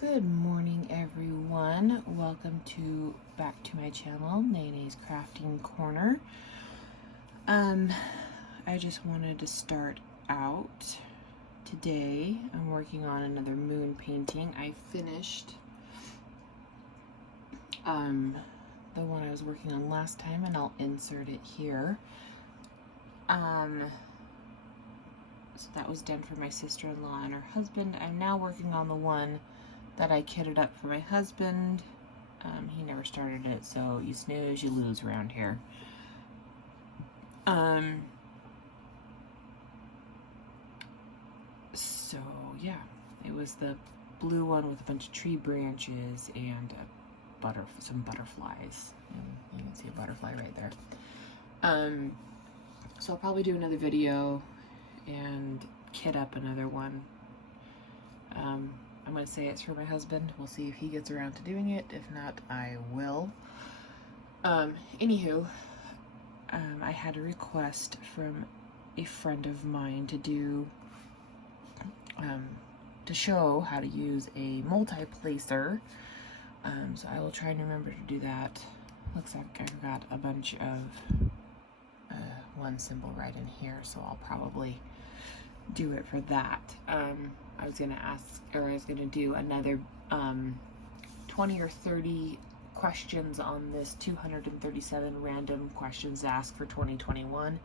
Good morning, everyone. Welcome back to my channel, Nene's Crafting Corner. I just wanted to start out today. I'm working on another moon painting. I finished the one I was working on last time, and I'll insert it here. So that was done for my sister-in-law and her husband. I'm now working on the one that I kitted up for my husband. He never started it, so you snooze, you lose around here. So yeah, it was the blue one with a bunch of tree branches and some butterflies. And you can see a butterfly right there. So I'll probably do another video and kit up another one. I'm going to say it's for my husband. We'll see if he gets around to doing it. If not, I will. Anywho, I had a request from a friend of mine to do, to show how to use a multi-placer. So I will try and remember to do that. Looks like I've got a bunch of one symbol right in here, so I'll probably do it for that. I was gonna do another 20 or 30 questions on this 237 random questions asked for 2021.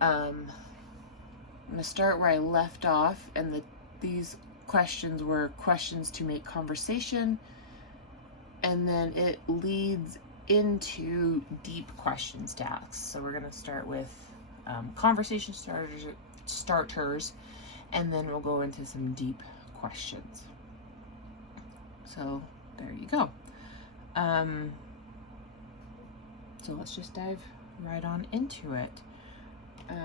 I'm gonna start where I left off, and these questions were questions to make conversation, and then it leads into deep questions to ask. So we're gonna start with conversation starters, and then we'll go into some deep questions. So there you go. So let's just dive right on into it. The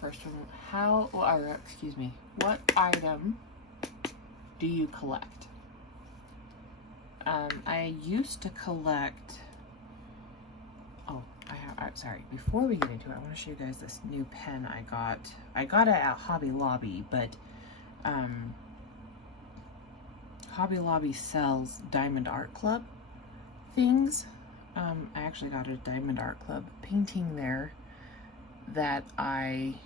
first one, what item do you collect? I used to collect, sorry, before we get into it, I want to show you guys this new pen I got. I got it at Hobby Lobby, but Hobby Lobby sells Diamond Art Club things. I actually got a Diamond Art Club painting there that I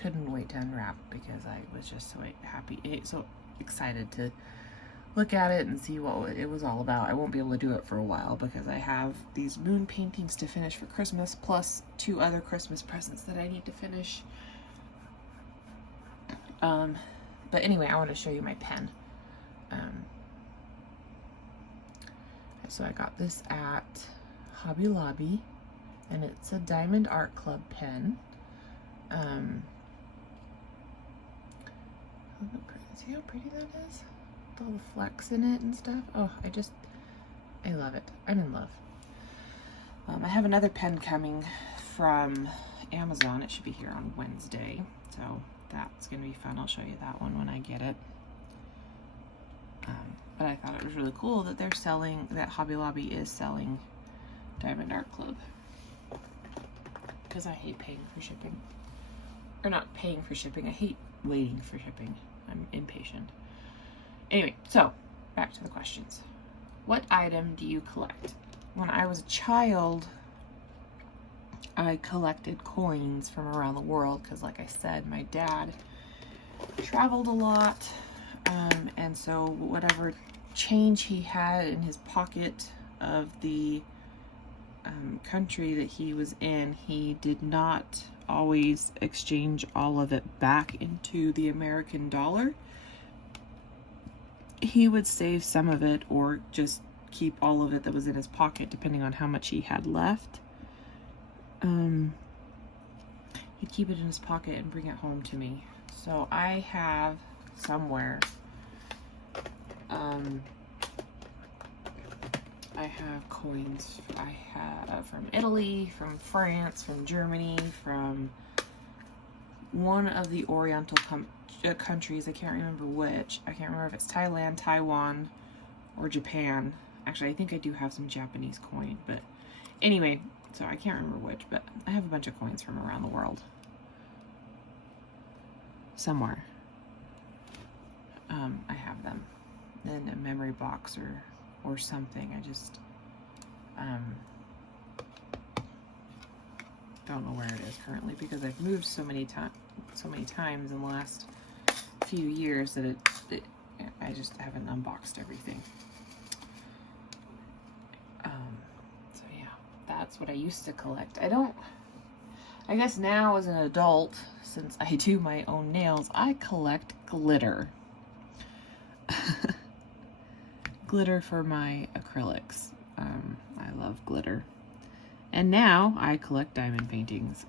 couldn't wait to unwrap because I was just so happy, so excited to look at it and see what it was all about. I won't be able to do it for a while because I have these moon paintings to finish for Christmas, plus 2 other Christmas presents that I need to finish. But anyway, I want to show you my pen. So I got this at Hobby Lobby, and it's a Diamond Art Club pen. See how pretty that is? All the flecks in it and stuff. Oh, I love it. I'm in love. I have another pen coming from Amazon. It should be here on Wednesday, so that's gonna be fun. I'll show you that one when I get it. But I thought it was really cool that that Hobby Lobby is selling Diamond Art Club, because I hate paying for shipping. Or not paying for shipping, I hate waiting for shipping. I'm impatient. Anyway, so back to the questions. What item do you collect? When I was a child, I collected coins from around the world because, like I said, my dad traveled a lot, and so whatever change he had in his pocket of the country that he was in, he did not always exchange all of it back into the American dollar. He would save some of it or just keep all of it that was in his pocket, depending on how much he had left. He'd keep it in his pocket and bring it home to me. So I have somewhere, I have coins. I have from Italy, from France, from Germany, from one of the Oriental countries. I can't remember which. I can't remember if it's Thailand, Taiwan, or Japan. Actually, I think I do have some Japanese coin, but anyway, so I can't remember which, but I have a bunch of coins from around the world. somewhere. I have them in a memory box or something. I just don't know where it is currently because I've moved so many times in the last few years that I just haven't unboxed everything. So yeah, that's what I used to collect. I guess now as an adult, since I do my own nails, I collect glitter. Glitter for my acrylics. I love glitter. And now I collect diamond paintings.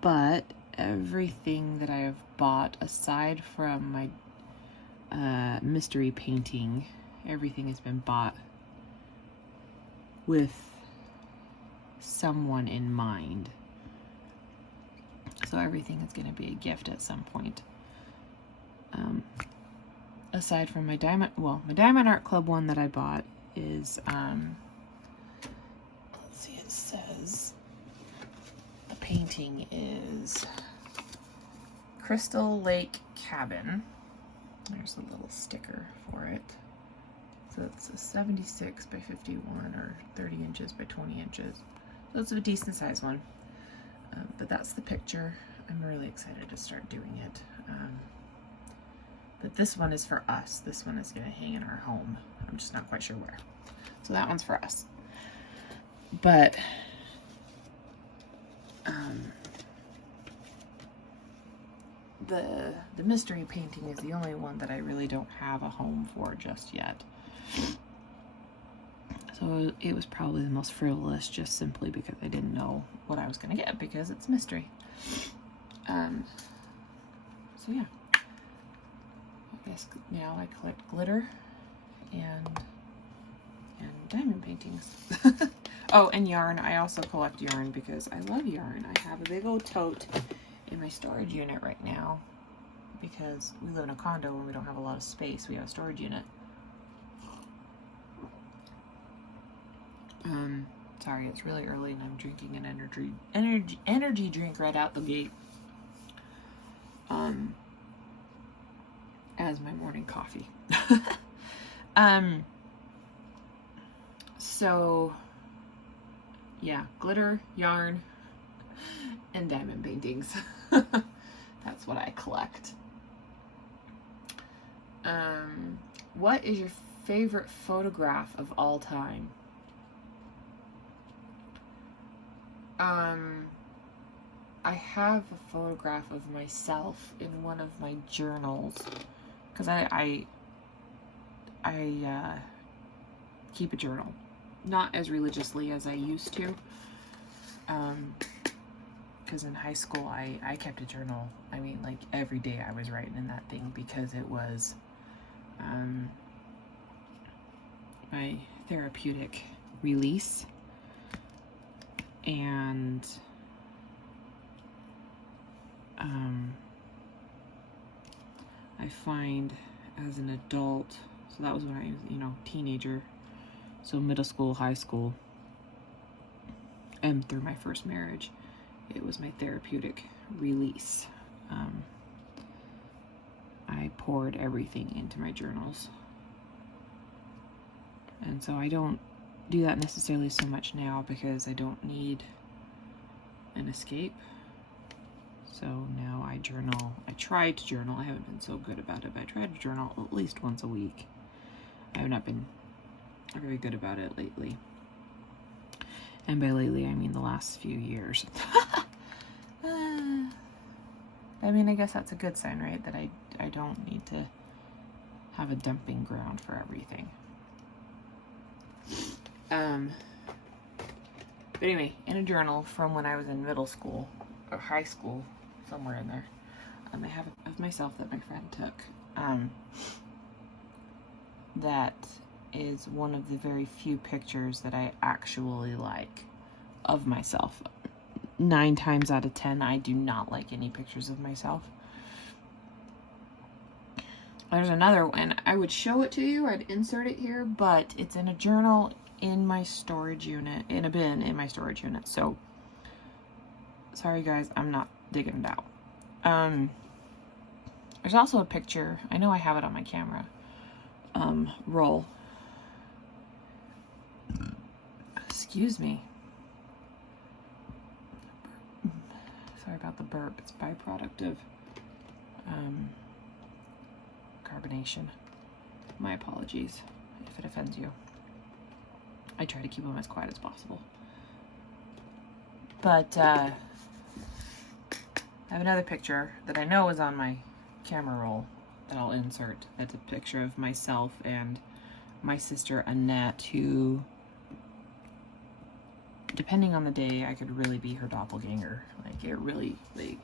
But everything that I have bought, aside from my mystery painting, everything has been bought with someone in mind. So everything is going to be a gift at some point. Aside from my Diamond Art Club one that I bought is, let's see, it says the painting is Crystal Lake Cabin. There's a little sticker for it. So it's a 76 by 51 or 30 inches by 20 inches. So it's a decent size one. But that's the picture. I'm really excited to start doing it. But this one is for us. This one is going to hang in our home. I'm just not quite sure where. So that one's for us. But the mystery painting is the only one that I really don't have a home for just yet. So it was probably the most frivolous, just simply because I didn't know what I was going to get because it's mystery. So yeah, I guess now I collect glitter and diamond paintings. Oh, and yarn. I also collect yarn because I love yarn. I have a big old tote in my storage unit right now because we live in a condo and we don't have a lot of space. We have a storage unit. Sorry, it's really early and I'm drinking an energy drink right out the gate. As my morning coffee. So yeah, glitter, yarn, and diamond paintings. That's what I collect. What is your favorite photograph of all time? I have a photograph of myself in one of my journals because I keep a journal, not as religiously as I used to. Because in high school I kept a journal. I mean, like every day I was writing in that thing because it was my therapeutic release. And I find as an adult, so that was when I was, teenager, so middle school, high school, and through my first marriage, it was my therapeutic release. I poured everything into my journals. And so I don't do that necessarily so much now because I don't need an escape. So now I journal. I try to journal. I haven't been so good about it, but I try to journal at least once a week. I have not been very good about it lately. And by lately, I mean the last few years. I mean, I guess that's a good sign, right? That I don't need to have a dumping ground for everything. But anyway, in a journal from when I was in middle school or high school, somewhere in there, I have of myself that my friend took. That is one of the very few pictures that I actually like of myself. 9 times out of 10, I do not like any pictures of myself. There's another one. I would show it to you. I'd insert it here, but it's in a journal in my storage unit, in a bin in my storage unit. So Sorry guys, I'm not digging it out. There's also a picture, I know I have it on my camera, roll. Excuse me. Sorry about the burp, it's a byproduct of carbonation. My apologies if it offends you. I try to keep them as quiet as possible. But I have another picture that I know is on my camera roll that I'll insert. That's a picture of myself and my sister Annette, who, depending on the day, I could really be her doppelganger. Like, it really, like,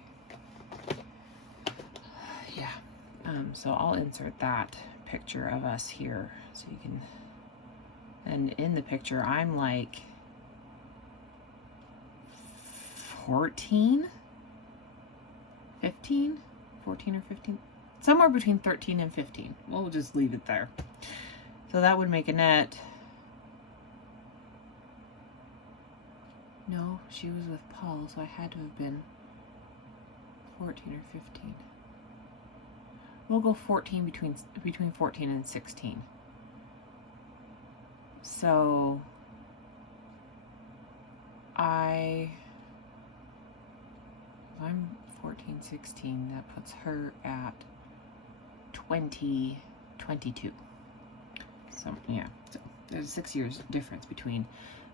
yeah. So I'll insert that picture of us here so you can, and in the picture I'm like 14 or 15, somewhere between 13 and 15. We'll just leave it there. So that would make Annette, no, she was with Paul, so I had to have been 14 or 15. We'll go 14, between 14 and 16. So I'm 14, 16, that puts her at 20, 22. So yeah, so there's 6 years difference between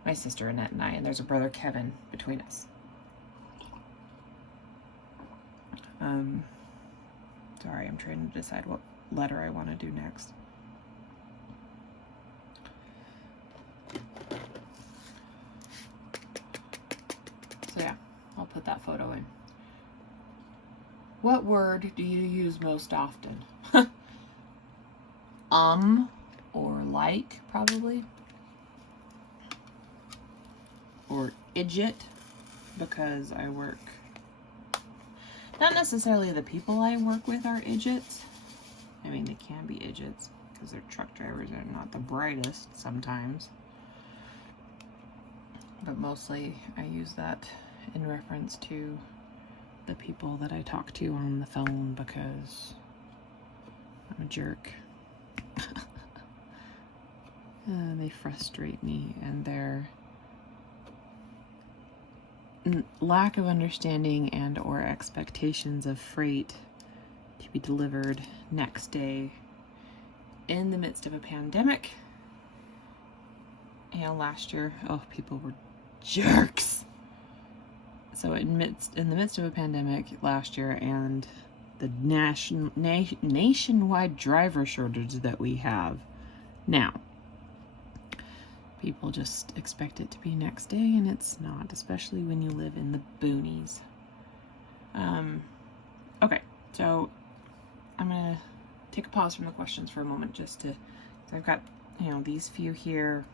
my sister Annette and I, and there's a brother Kevin between us. Sorry, I'm trying to decide what letter I want to do next. So yeah, I'll put that photo in. What word do you use most often? Or like, probably. Or idjit, because I work, not necessarily the people I work with are idjits. I mean, they can be idjits because their truck drivers are not the brightest sometimes. But mostly I use that in reference to the people that I talk to on the phone because I'm a jerk. They frustrate me, and their lack of understanding and or expectations of freight to be delivered next day in the midst of a pandemic. You know, last year, oh, people were jerks. So in the midst of a pandemic last year and the nationwide driver shortage that we have now, people just expect it to be next day, and it's not, especially when you live in the boonies. Okay, so I'm gonna take a pause from the questions for a moment, just to, so I've got, you know, these few here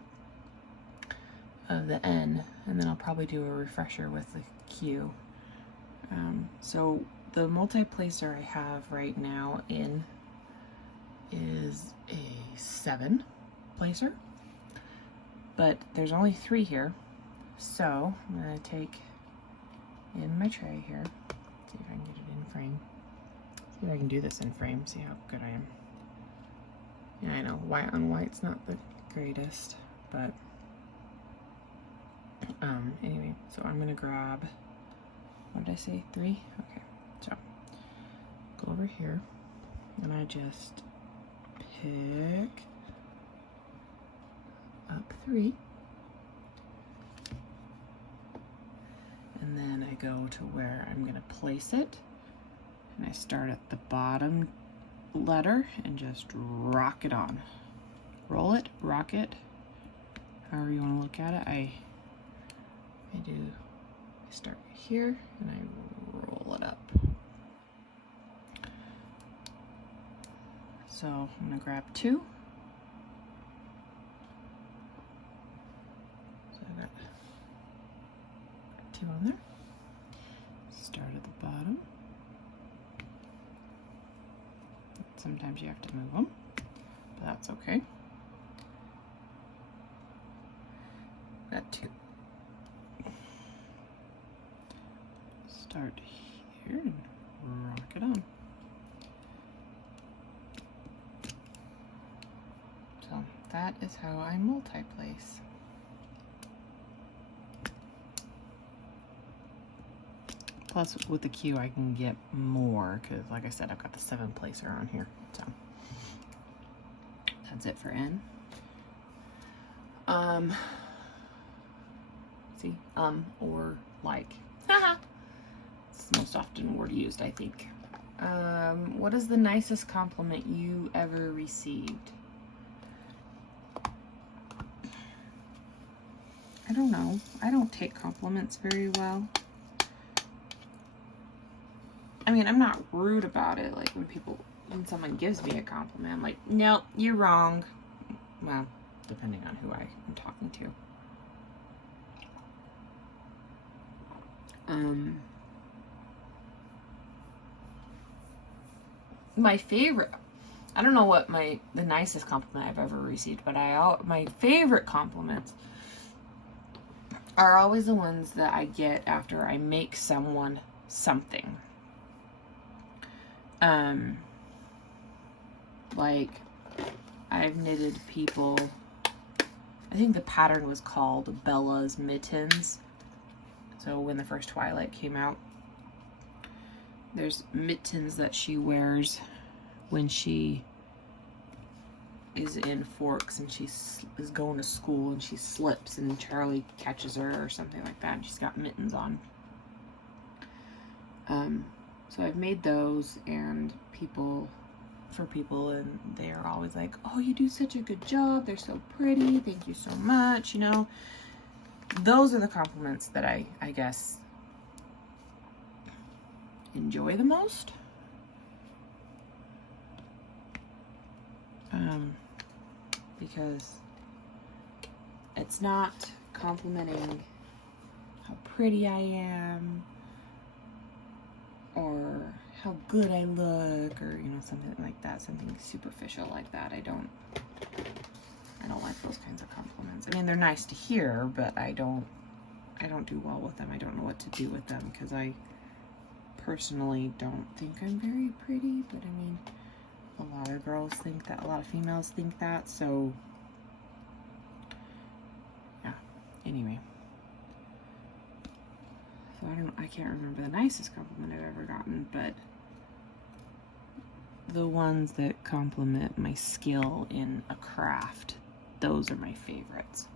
of the N, and then I'll probably do a refresher with the Q. So the multi-placer I have right now in is a 7 placer, but there's only 3 here, so I'm gonna take in my tray here, see if I can get it in frame, see if I can do this in frame, see how good I am. Yeah, I know, white on white's not the greatest, but anyway, so I'm gonna grab, what did I say, 3? Okay, so go over here, and I just pick up 3, and then I go to where I'm gonna place it, and I start at the bottom letter and just rock it on. Roll it, rock it, however you want to look at it. I start here and I roll it up. So I'm gonna grab 2. So I got 2 on there. Start at the bottom. Sometimes you have to move them, but that's okay. Got 2. start here and rock it on. So that is how I multi-place. Plus, with the Q, I can get more because, like I said, I've got the 7-placer on here. So that's it for N. See, or like. Haha. It's the most often word used, I think. What is the nicest compliment you ever received? I don't know. I don't take compliments very well. I mean, I'm not rude about it. Like when someone gives me a compliment, I'm like, nope, you're wrong. Well, depending on who I am talking to. My favorite, I don't know what the nicest compliment I've ever received, but my favorite compliments are always the ones that I get after I make someone something. Like I've knitted people, I think the pattern was called Bella's Mittens. So when the first Twilight came out, there's mittens that she wears when she is in Forks and she is going to school and she slips and Charlie catches her or something like that and she's got mittens on. So I've made those and for people and they are always like, oh, you do such a good job, they're so pretty, thank you so much, you know. Those are the compliments that I guess enjoy the most. Because it's not complimenting how pretty I am or how good I look or, you know, something like that, something superficial like that. I don't like those kinds of compliments. I mean, they're nice to hear, but I don't do well with them. I don't know what to do with them because I personally don't think I'm very pretty, but I mean, a lot of girls think that, a lot of females think that, so yeah, anyway. So I can't remember the nicest compliment I've ever gotten, but the ones that compliment my skill in a craft, those are my favorites.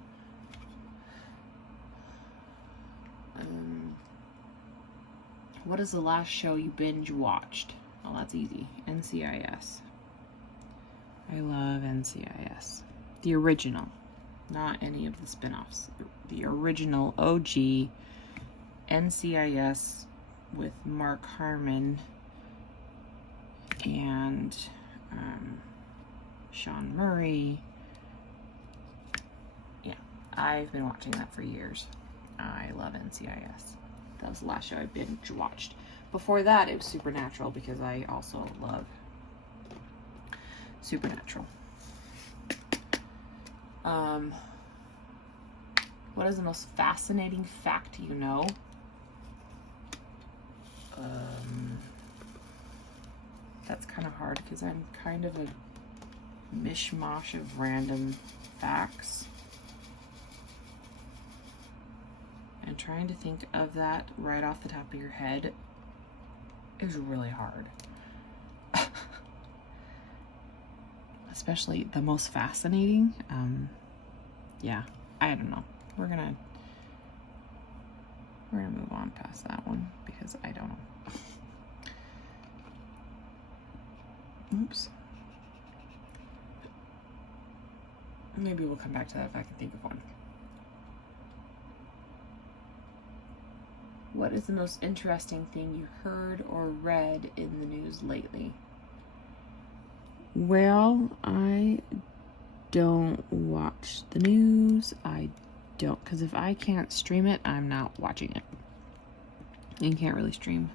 What is the last show you binge watched? Oh, that's easy. NCIS. I love NCIS. The original, not any of the spin-offs. The original OG NCIS with Mark Harmon and Sean Murray. Yeah, I've been watching that for years. I love NCIS. That was the last show I binge watched. Before that, it was Supernatural because I also love Supernatural. What is the most fascinating fact you know? That's kind of hard because I'm kind of a mishmash of random facts. And trying to think of that right off the top of your head is really hard. Especially the most fascinating. Yeah, I don't know. We're gonna move on past that one because I don't know. Oops. Maybe we'll come back to that if I can think of one. What is the most interesting thing you heard or read in the news lately? Well, I don't watch the news. I don't, because if I can't stream it, I'm not watching it. You can't really stream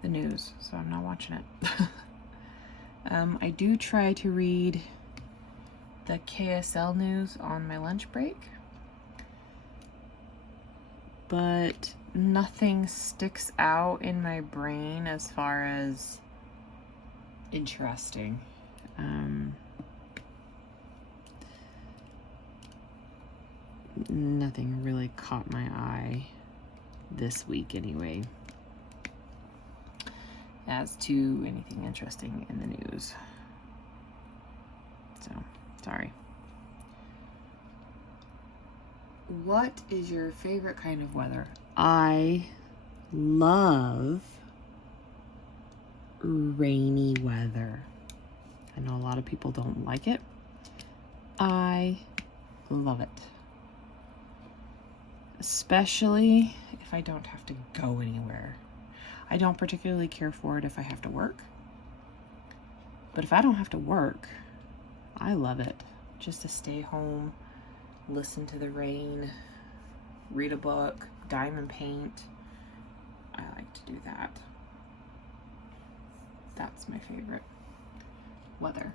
the news, so I'm not watching it. I do try to read the KSL news on my lunch break. but nothing sticks out in my brain as far as interesting. Nothing really caught my eye this week anyway, as to anything interesting in the news. So, sorry. What is your favorite kind of weather? I love rainy weather. I know a lot of people don't like it. I love it. Especially if I don't have to go anywhere. I don't particularly care for it if I have to work. But if I don't have to work, I love it. Just to stay home, listen to the rain, read a book, diamond paint. I like to do that. That's my favorite weather.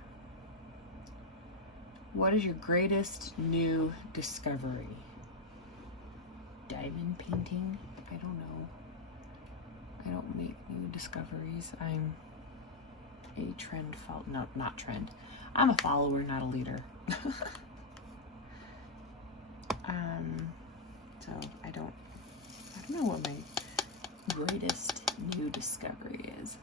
What is your greatest new discovery? Diamond painting? I don't know. I don't make new discoveries. I'm a trend follower. No, not trend. I'm a follower, not a leader. So I don't know what my greatest new discovery is.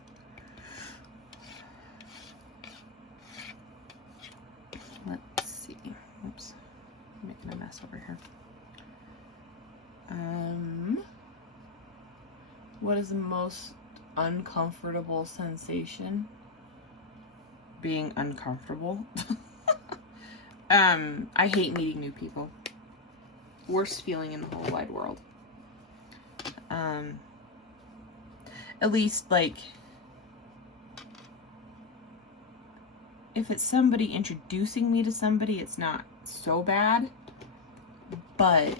Let's see. Oops. I'm making a mess over here. What is the most uncomfortable sensation? Being uncomfortable. I hate meeting new people. Worst feeling in the whole wide world. At least, like, if it's somebody introducing me to somebody, it's not so bad. But,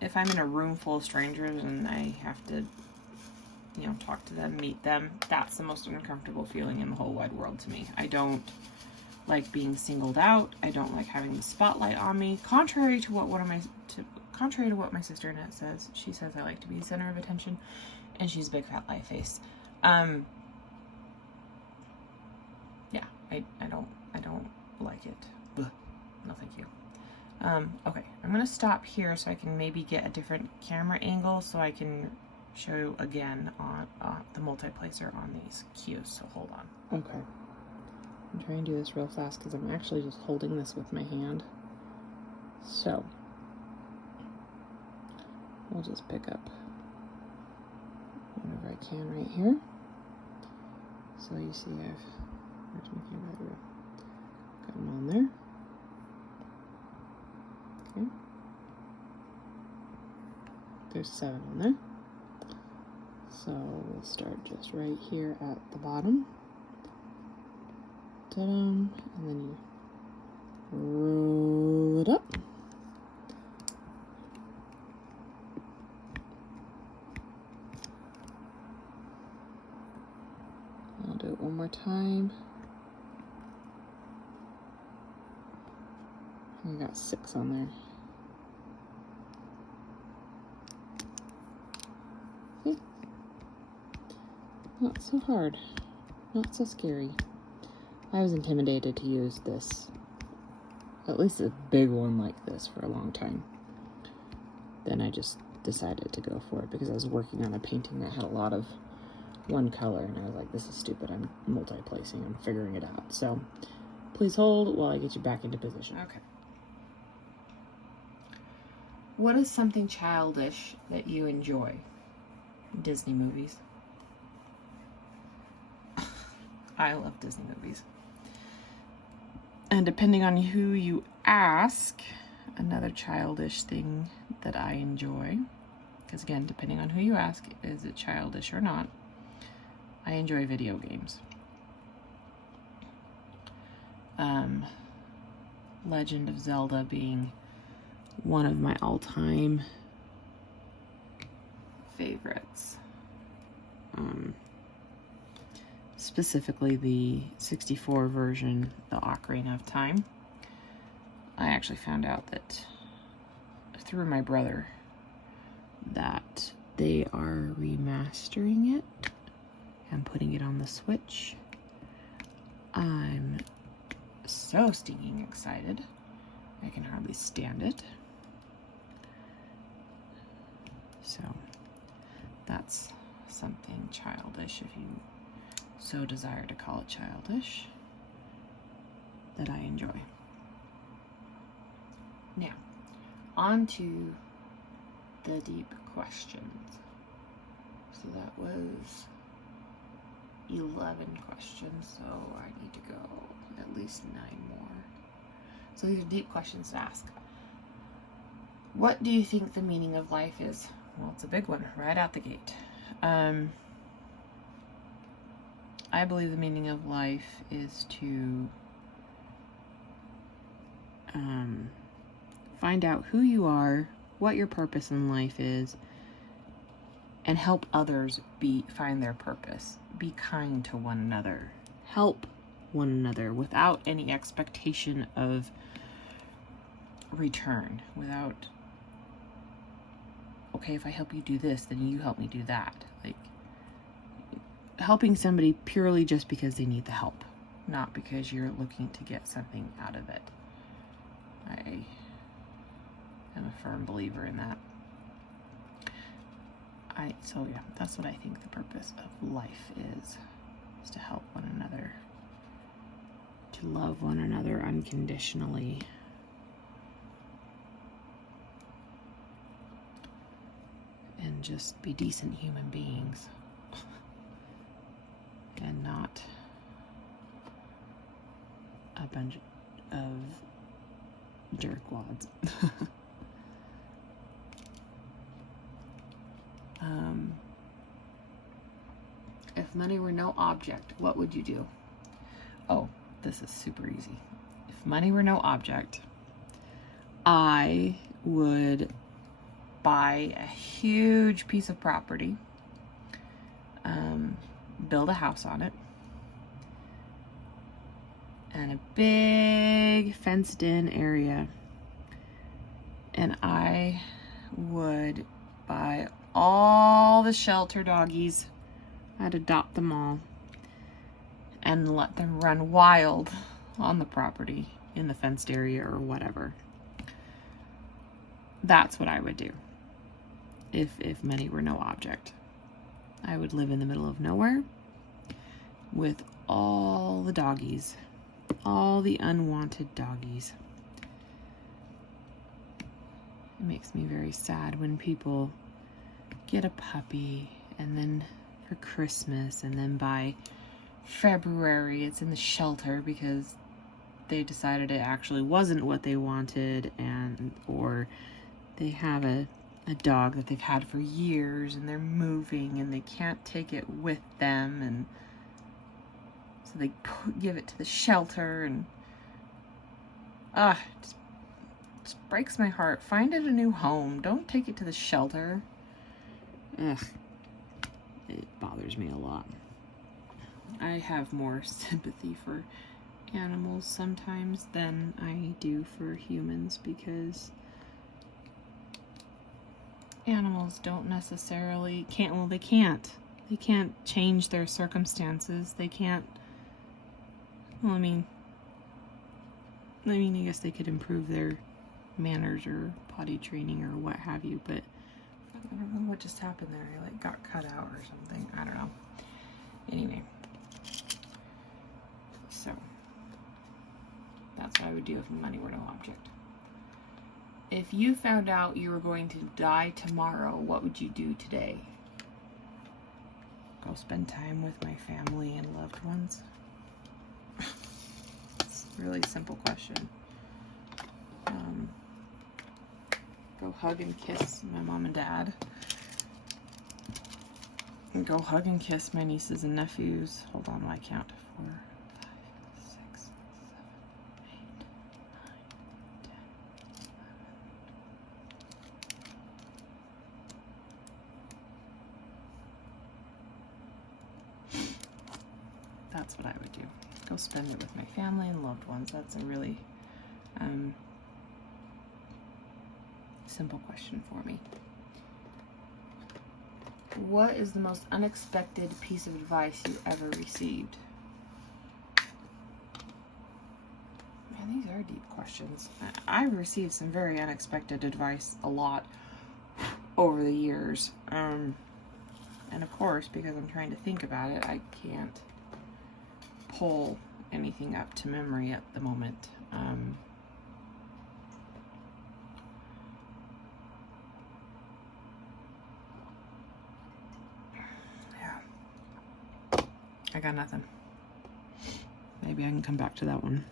if I'm in a room full of strangers and I have to, you know, talk to them, meet them, that's the most uncomfortable feeling in the whole wide world to me. I don't like being singled out. I don't like having the spotlight on me. Contrary to what my sister Annette says. She says I like to be the center of attention, and she's a big fat lie face. Yeah, I don't like it. Ugh. No, thank you. Okay, I'm gonna stop here so I can maybe get a different camera angle so I can show you again on the multiplacer on these cues. So hold on. Okay. I'm trying to do this real fast because I'm actually just holding this with my hand. So, we'll just pick up whatever I can right here. So you see where's my camera? There we go. Got them on there. Okay. There's 7 on there. So we'll start just right here at the bottom. Ta-da! And then you roll it up. I'll do it one more time. We got 6 on there. See? Not so hard. Not so scary. I was intimidated to use this, at least a big one like this, for a long time. Then I just decided to go for it because I was working on a painting that had a lot of one color, and I was like, this is stupid. I'm multi-placing. I'm figuring it out. So please hold while I get you back into position. Okay. What is something childish that you enjoy? Disney movies. I love Disney movies. And depending on who you ask, another childish thing that I enjoy, because again, depending on who you ask, is it childish or not, I enjoy video games. Legend of Zelda being one of my all-time favorites. Specifically the 64 version, the Ocarina of Time. I actually found out that through my brother that they are remastering it and putting it on the Switch. I'm so stinking excited. I can hardly stand it. So that's something childish, if you so desire to call it childish, that I enjoy. Now, on to the deep questions. So that was 11 questions, so I need to go at least 9 more. So these are deep questions to ask. What do you think the meaning of life is? Well, it's a big one right out the gate. I believe the meaning of life is to find out who you are, what your purpose in life is, and help others find their purpose. Be kind to one another. Help one another without any expectation of return. Without, okay, if I help you do this, then you help me do that. Like, helping somebody purely just because they need the help, not because you're looking to get something out of it. I am a firm believer in that. So yeah, that's what I think the purpose of life is to help one another, to love one another unconditionally, and just be decent human beings, and not a bunch of jerkwads. If money were no object, what would you do? Oh, this is super easy. If money were no object, I would buy a huge piece of property, build a house on it, and a big fenced-in area, and I would buy all the shelter doggies. I'd adopt them all and let them run wild on the property in the fenced area or whatever. That's what I would do if money were no object. I would live in the middle of nowhere with all the doggies, all the unwanted doggies. It makes me very sad when people get a puppy and then for Christmas, and then by February it's in the shelter because they decided it actually wasn't what they wanted, or they have a dog that they've had for years and they're moving and they can't take it with them, and so they give it to the shelter, and it just breaks my heart. Find it a new home. Don't take it to the shelter. Ugh. It bothers me a lot. I have more sympathy for animals sometimes than I do for humans, because animals don't necessarily they can't change their circumstances. They can't, well, I guess they could improve their manners or potty training or what have you, but I don't know what just happened there. I got cut out or something. I don't know. Anyway. So, that's what I would do if money were no object. If you found out you were going to die tomorrow, what would you do today? Go spend time with my family and loved ones? It's a really simple question. Go hug and kiss my mom and dad. And go hug and kiss my nieces and nephews. Hold on, I count. 4, 5, 6, 7, 8, 9, 10, 11. That's what I would do. Go spend it with my family and loved ones. That's a really simple question for me. What is the most unexpected piece of advice you ever received? Man, these are deep questions. I've received some very unexpected advice a lot over the years. And of course, because I'm trying to think about it, I can't pull anything up to memory at the moment. I got nothing. Maybe I can come back to that one.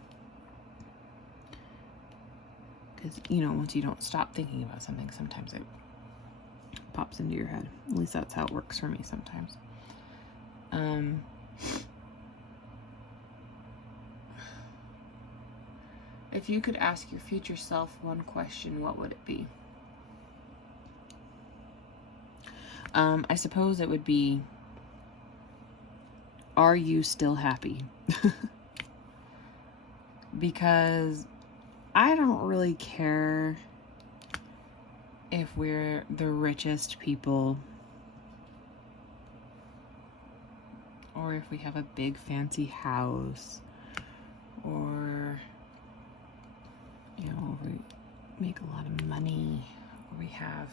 Because, you know, once you don't stop thinking about something, sometimes it pops into your head. At least that's how it works for me sometimes. If you could ask your future self one question, what would it be? I suppose it would be, are you still happy? Because I don't really care if we're the richest people or if we have a big fancy house or, you know, we make a lot of money or we have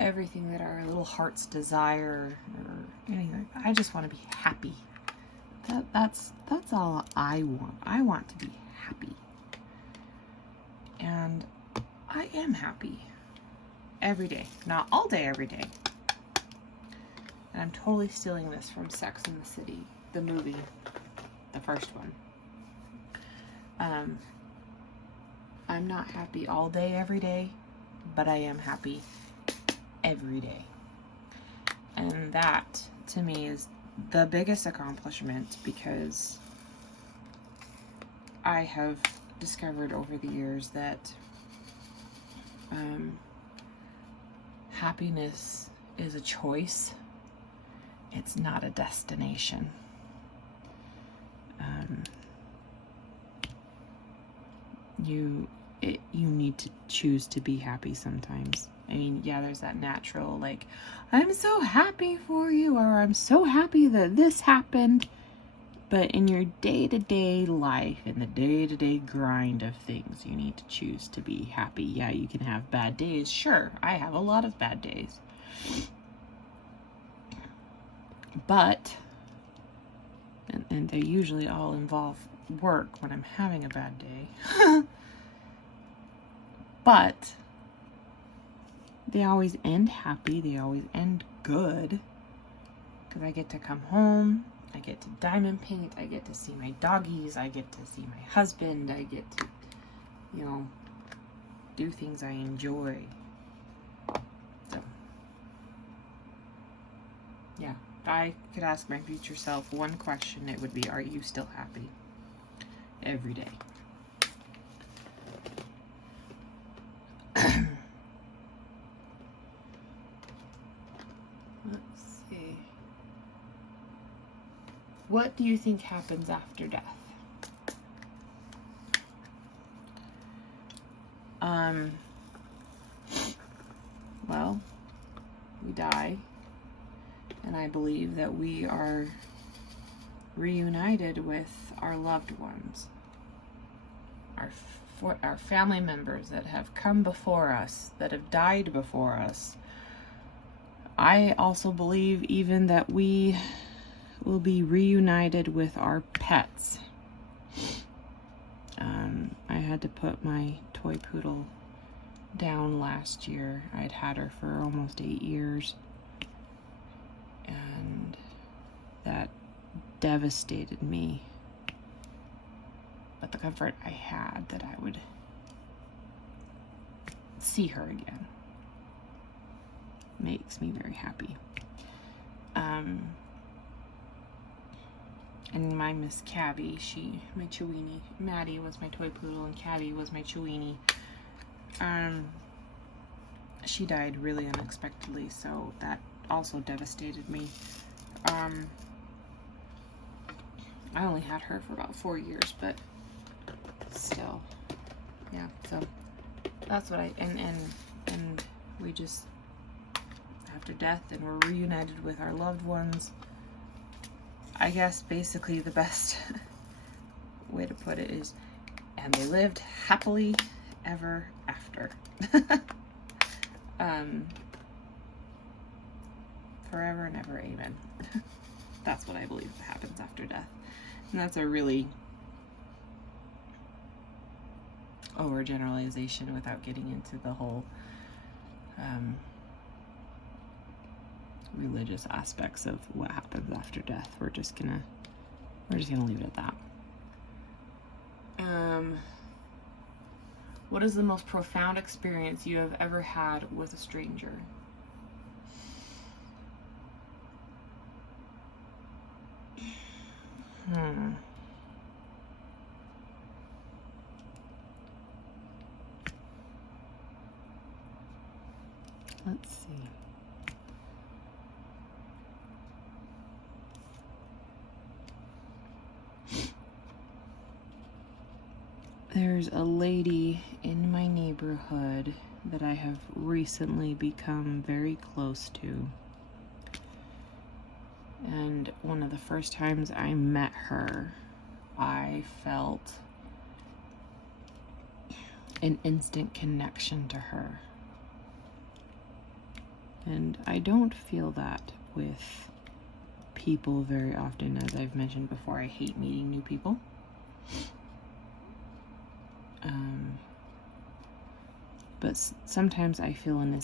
everything that our little hearts desire or anything like that. I just want to be happy. That's all I want. I want to be happy. And I am happy every day. Not all day, every day. And I'm totally stealing this from Sex and the City, the movie, the first one. I'm not happy all day, every day, but I am happy every day. And that, to me, is the biggest accomplishment, because I have discovered over the years that happiness is a choice. It's not a destination. You need to choose to be happy sometimes. I mean, yeah, there's that natural, like, I'm so happy for you, or I'm so happy that this happened. But in your day-to-day life, in the day-to-day grind of things, you need to choose to be happy. Yeah, you can have bad days. Sure, I have a lot of bad days. But, and they usually all involve work when I'm having a bad day. But they always end happy. They always end good. Because I get to come home. I get to diamond paint. I get to see my doggies. I get to see my husband. I get to, you know, do things I enjoy. So, yeah. If I could ask my future self one question, it would be, are you still happy? Every day. Let's see. What do you think happens after death? Well, we die, and I believe that we are reunited with our loved ones, our family members that have come before us, that have died before us. I also believe even that we will be reunited with our pets. I had to put my toy poodle down last year. I'd had her for almost 8 years, and that devastated me. But the comfort I had that I would see her again makes me very happy. And my Miss Cabby, my Chewini, Maddie was my toy poodle and Cabby was my Chewini. She died really unexpectedly, so that also devastated me. I only had her for about 4 years, but still, yeah. So that's what and and we just, after death, and we're reunited with our loved ones. I guess basically the best way to put it is, and they lived happily ever after. Forever and ever, amen. That's what I believe happens after death. And that's a really overgeneralization without getting into the whole religious aspects of what happens after death. We're just gonna leave it at that. What is the most profound experience you have ever had with a stranger? Let's see. There's a lady in my neighborhood that I have recently become very close to. And one of the first times I met her, I felt an instant connection to her. And I don't feel that with people very often. As I've mentioned before, I hate meeting new people. But sometimes I feel an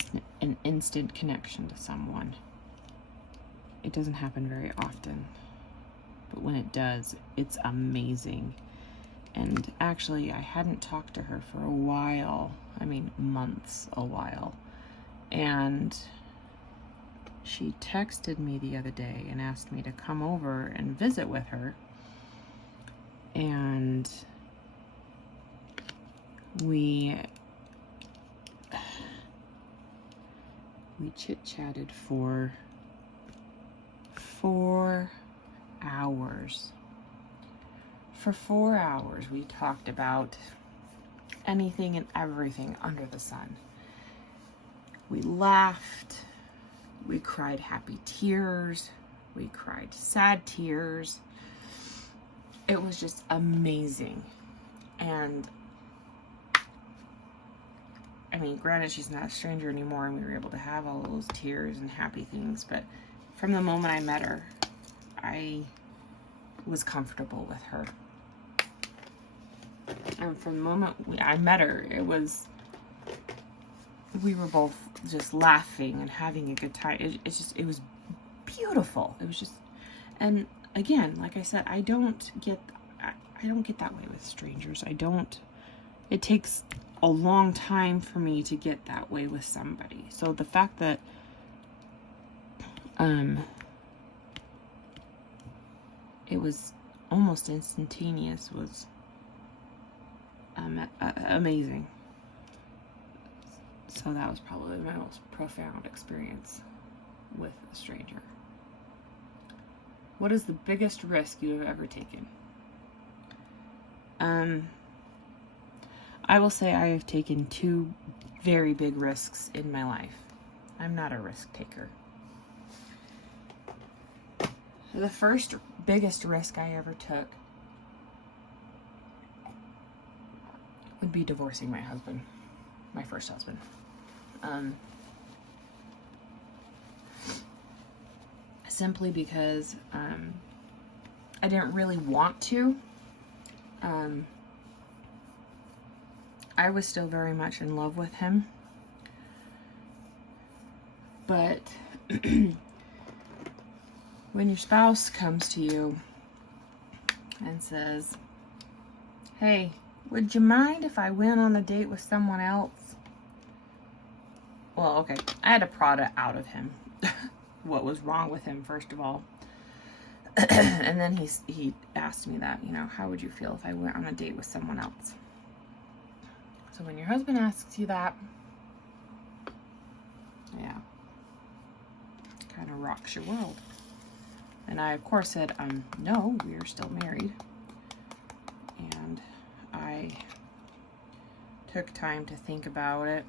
instant connection to someone. It doesn't happen very often, but when it does, it's amazing. And actually, I hadn't talked to her for a while. I mean, months, a while. And she texted me the other day and asked me to come over and visit with her. And we chit-chatted for 4 hours. For 4 hours, we talked about anything and everything under the sun. We laughed. We cried happy tears. We cried sad tears. It was just amazing. And I mean, granted, she's not a stranger anymore, and we were able to have all those tears and happy things, but from the moment I met her, I was comfortable with her. And from the moment I met her, we were both just laughing and having a good time. It was beautiful. It was just, and again, like I said, I don't get that way with strangers. It takes a long time for me to get that way with somebody. So the fact that it was almost instantaneous was amazing. So that was probably my most profound experience with a stranger. What is the biggest risk you have ever taken? I will say I have taken 2 very big risks in my life. I'm not a risk taker. The first biggest risk I ever took would be divorcing my husband, my first husband. Simply because I didn't really want to. I was still very much in love with him. But when your spouse comes to you and says, "Hey, would you mind if I went on a date with someone else?" Well, okay, I had to prod it out of him. What was wrong with him, first of all. And then he asked me that, how would you feel if I went on a date with someone else? So when your husband asks you that, yeah, it kind of rocks your world. And I, of course, said, no, we are still married. And I took time to think about it.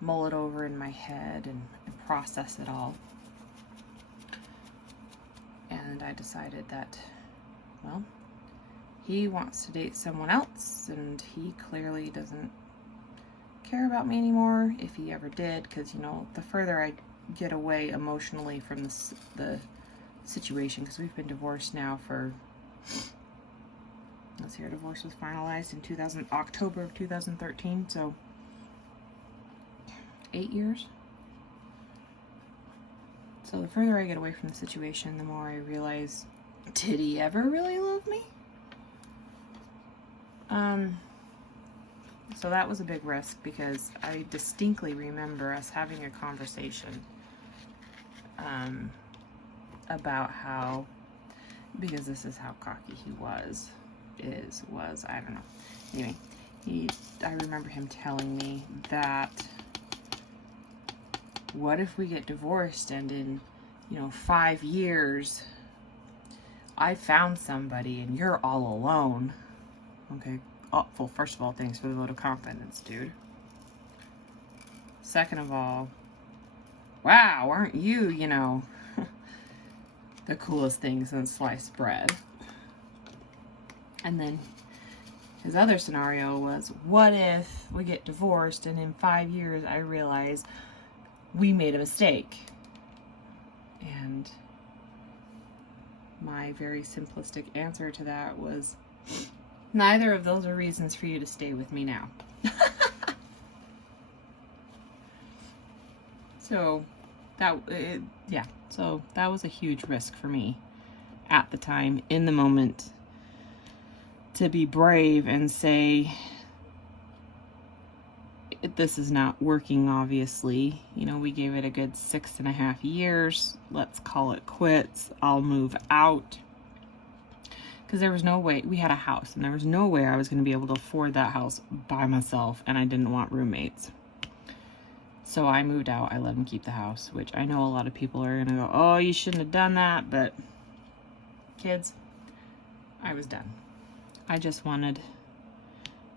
mull it over in my head and process it all. And I decided that, well, he wants to date someone else, and he clearly doesn't care about me anymore, if he ever did, because, you know, the further I get away emotionally from the situation, because we've been divorced now for, let's see, our divorce was finalized in October of 2013, so 8 years. So the further I get away from the situation, the more I realize, did he ever really love me? So that was a big risk, because I distinctly remember us having a conversation about how, because this is how cocky he was, I don't know. Anyway, I remember him telling me that, what if we get divorced and in, 5 years, I found somebody and you're all alone? Okay. Oh, well, first of all, thanks for the vote of confidence, dude. Second of all, wow, aren't you, the coolest thing since sliced bread? And then his other scenario was, what if we get divorced and in 5 years I realize we made a mistake? And my very simplistic answer to that was, neither of those are reasons for you to stay with me now. So that was a huge risk for me at the time, in the moment, to be brave and say, this is not working, obviously. We gave it a good 6.5 years. Let's call it quits. I'll move out. Because there was no way, we had a house, and there was no way I was going to be able to afford that house by myself, and I didn't want roommates. So I moved out. I let him keep the house, which I know a lot of people are going to go, oh, you shouldn't have done that, but kids, I was done. I just wanted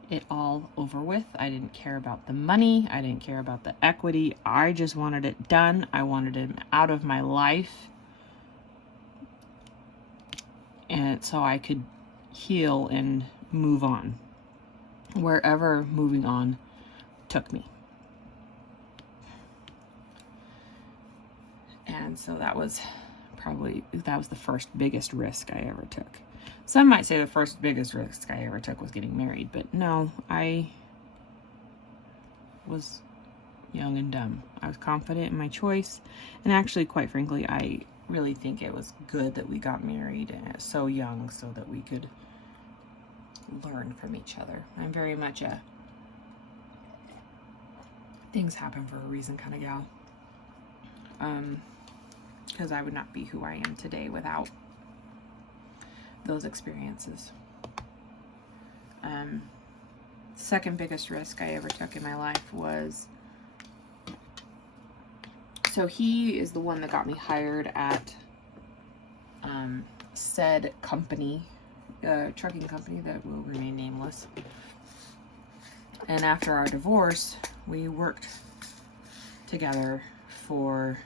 it all over with. I didn't care about the money. I didn't care about the equity. I just wanted it done. I wanted him out of my life. And so I could heal and move on, wherever moving on took me. And so that was the first biggest risk I ever took. Some might say the first biggest risk I ever took was getting married, but no, I was young and dumb. I was confident in my choice, and actually, quite frankly, I really think it was good that we got married so young, so that we could learn from each other. I'm very much a things happen for a reason kind of gal. Because I would not be who I am today without those experiences. Second biggest risk I ever took in my life was, so he is the one that got me hired at said company, trucking company that will remain nameless. And after our divorce, we worked together for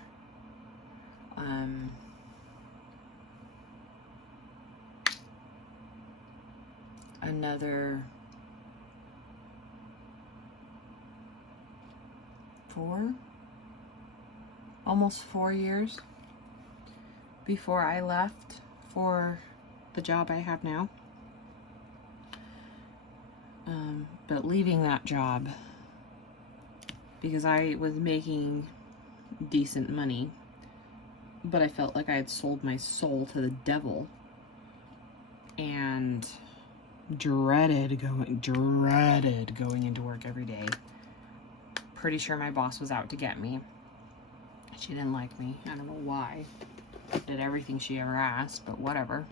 another almost 4 years before I left for the job I have now. But leaving that job, because I was making decent money, but I felt like I had sold my soul to the devil, and dreaded going into work every day. Pretty sure my boss was out to get me. She didn't like me. I don't know why. Did everything she ever asked, but whatever.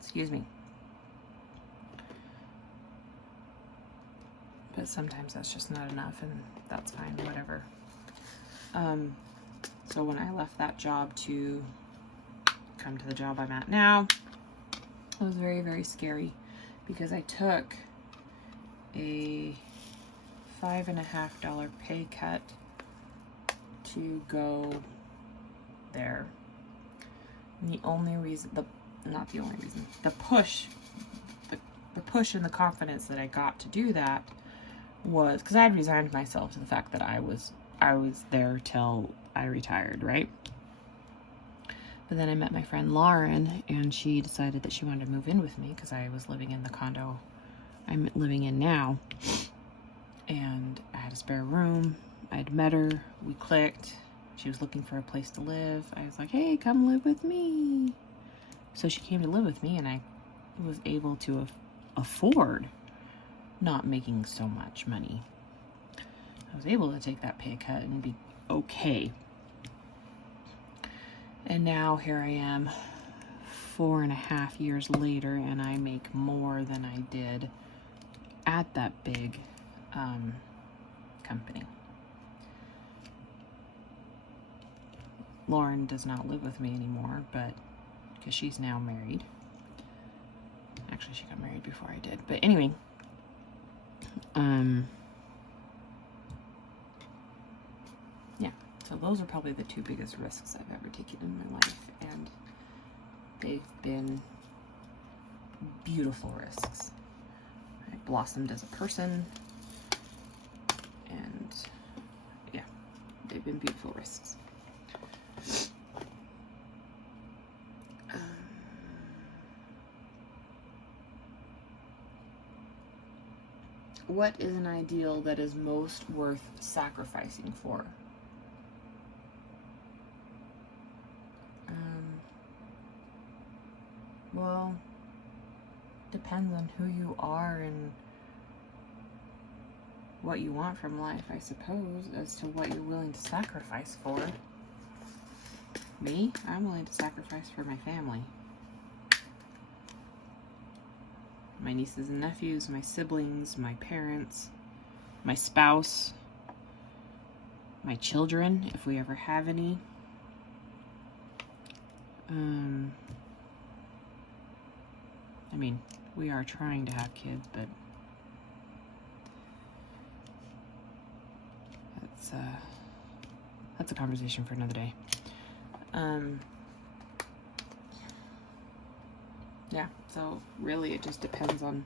Excuse me. But sometimes that's just not enough, and that's fine, whatever. So when I left that job to come to the job I'm at now, it was very, very scary, because I took a $5.50 pay cut to go there. And the only reason, not the only reason, the push and the confidence that I got to do that was because I had resigned myself to the fact that I was there till I retired, right? But then I met my friend Lauren, and she decided that she wanted to move in with me because I was living in the condo I'm living in now. And I had a spare room. I had met her. We clicked. She was looking for a place to live. I was like, hey, come live with me. So she came to live with me, and I was able to afford not making so much money. I was able to take that pay cut and be okay. And now here I am 4.5 years later, and I make more than I did at that big company. Lauren does not live with me anymore, but because she's now married. Actually, she got married before I did. But anyway, yeah. So those are probably the two biggest risks I've ever taken in my life, and they've been beautiful risks. I blossomed as a person, and yeah, they've been beautiful risks. What is an ideal that is most worth sacrificing for? Well, depends on who you are and what you want from life, I suppose, as to what you're willing to sacrifice for. Me, I'm willing to sacrifice for my family. My nieces and nephews, my siblings, my parents, my spouse, my children, if we ever have any. I mean, we are trying to have kids, but that's a conversation for another day. Yeah, so really it just depends on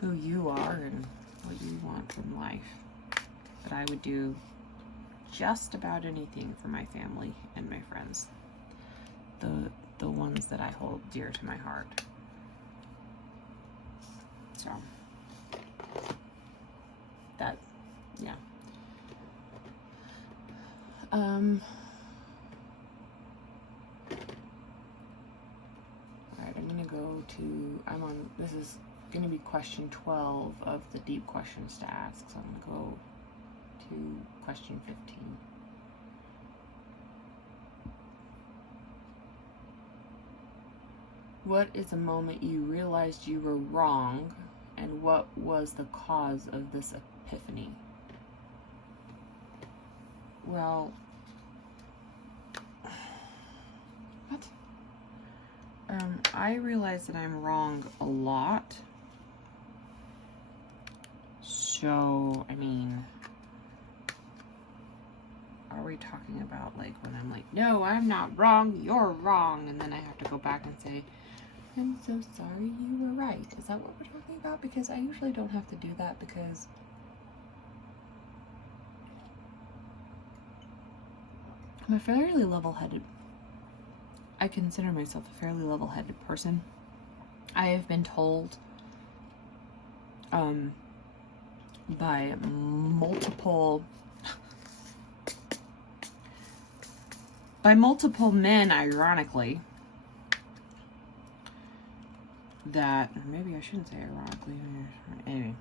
who you are and what you want from life. But I would do just about anything for my family and my friends. The ones that I hold dear to my heart. So, that, yeah. Alright, I'm gonna go to, this is gonna be question 12 of the deep questions to ask, so I'm gonna go to question 15. What is a moment you realized you were wrong, and what was the cause of this epiphany? Well, what? I realize that I'm wrong a lot. So, I mean, are we talking about like when I'm like, no, I'm not wrong, you're wrong, and then I have to go back and say, I'm so sorry, you were right. Is that what we're talking about? Because I usually don't have to do that because I'm a fairly level-headed, I consider myself a fairly level-headed person. I have been told by multiple men, ironically, that, or maybe I shouldn't say ironically, anyway,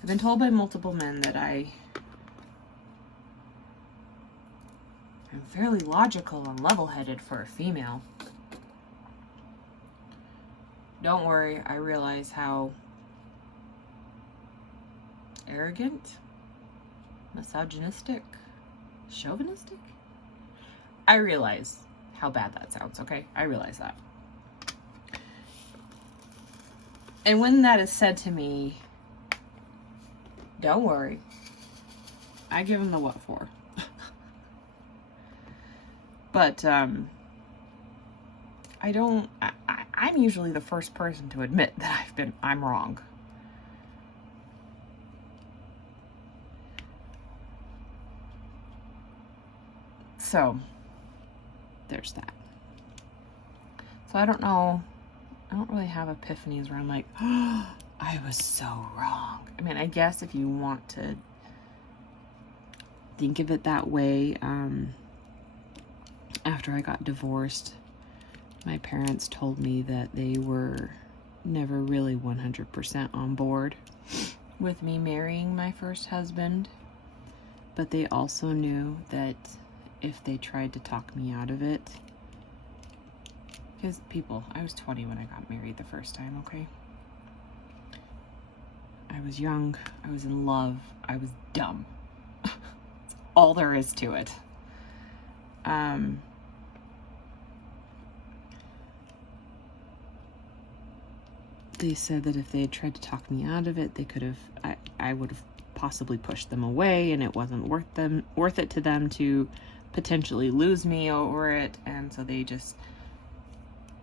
I've been told by multiple men that I'm fairly logical and level-headed for a female. Don't worry, I realize how arrogant, misogynistic, chauvinistic. I realize how bad that sounds, okay? I realize that. And when that is said to me, Don't worry. I give him the what for. But, I'm usually the first person to admit that I'm wrong. So, there's that. So I don't know, I don't really have epiphanies where I'm like, oh, I was so wrong. I mean, I guess if you want to think of it that way, after I got divorced, my parents told me that they were never really 100% on board with me marrying my first husband, but they also knew that if they tried to talk me out of it, because I was 20 when I got married the first time, okay? I was young, I was in love, I was dumb. That's all there is to it. They said that if they had tried to talk me out of it, they could have, I would have possibly pushed them away, and it wasn't worth it to them to potentially lose me over it, and so they just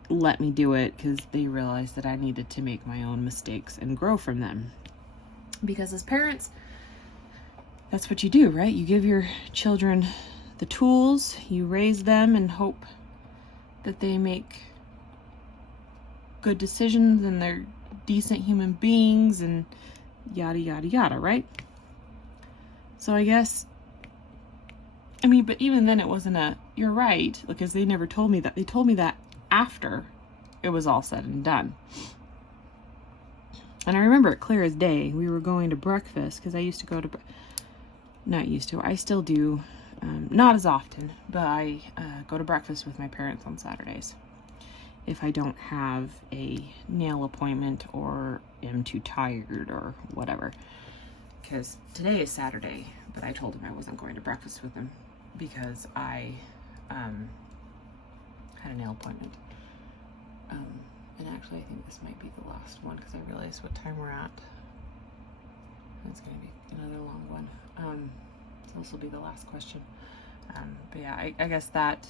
let me do it because they realized that I needed to make my own mistakes and grow from them. Because as parents, that's what you do, right? You give your children the tools, you raise them and hope that they make good decisions and they're decent human beings and yada yada yada, right? So I guess, I mean, but even then it wasn't you're right, because they never told me that. They told me that after it was all said and done. And I remember it clear as day. We were going to breakfast, because I used to go to, I still do, not as often, but I go to breakfast with my parents on Saturdays if I don't have a nail appointment or am too tired or whatever. Because today is Saturday, but I told him I wasn't going to breakfast with him because I had a nail appointment. And actually I think this might be the last one, because I realize what time we're at. It's going to be another long one. So this will be the last question. But yeah, I guess that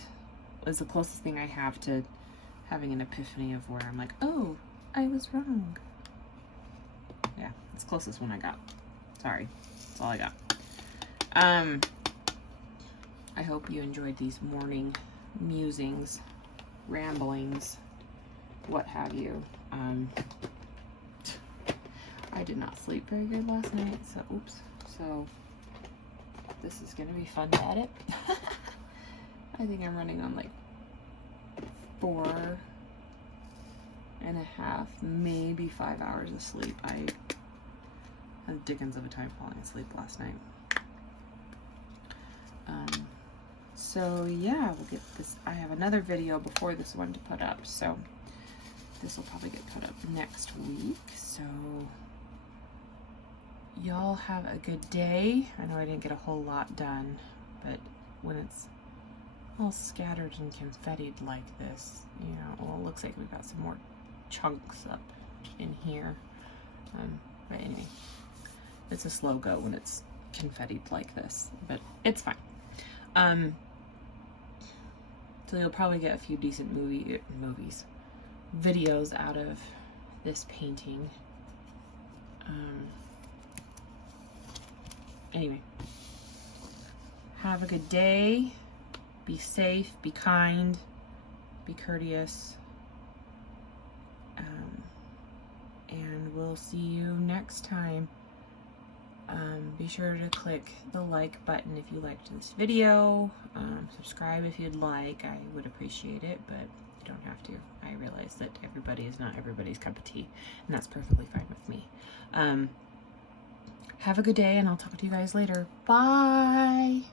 is the closest thing I have to having an epiphany of where I'm like, oh, I was wrong. Yeah, it's the closest one I got. Sorry, that's all I got. I hope you enjoyed these morning musings, ramblings, what have you. I did not sleep very good last night, so oops. So this is gonna be fun to edit. I think I'm running on like 4.5, maybe 5 hours of sleep. I had dickens of a time falling asleep last night. So yeah, we'll get this. I have another video before this one to put up, so this will probably get put up next week. So y'all have a good day. I know I didn't get a whole lot done, but when it's all scattered and confettied like this, you know, well, it looks like we've got some more chunks up in here. But anyway, it's a slow go when it's confettied like this, but it's fine. So you'll probably get a few decent videos out of this painting. Anyway, have a good day. Be safe, be kind, be courteous. And we'll see you next time. Be sure to click the like button if you liked this video. Subscribe if you'd like. I would appreciate it, but you don't have to. I realize that everybody is not everybody's cup of tea, and that's perfectly fine with me. Have a good day, and I'll talk to you guys later. Bye!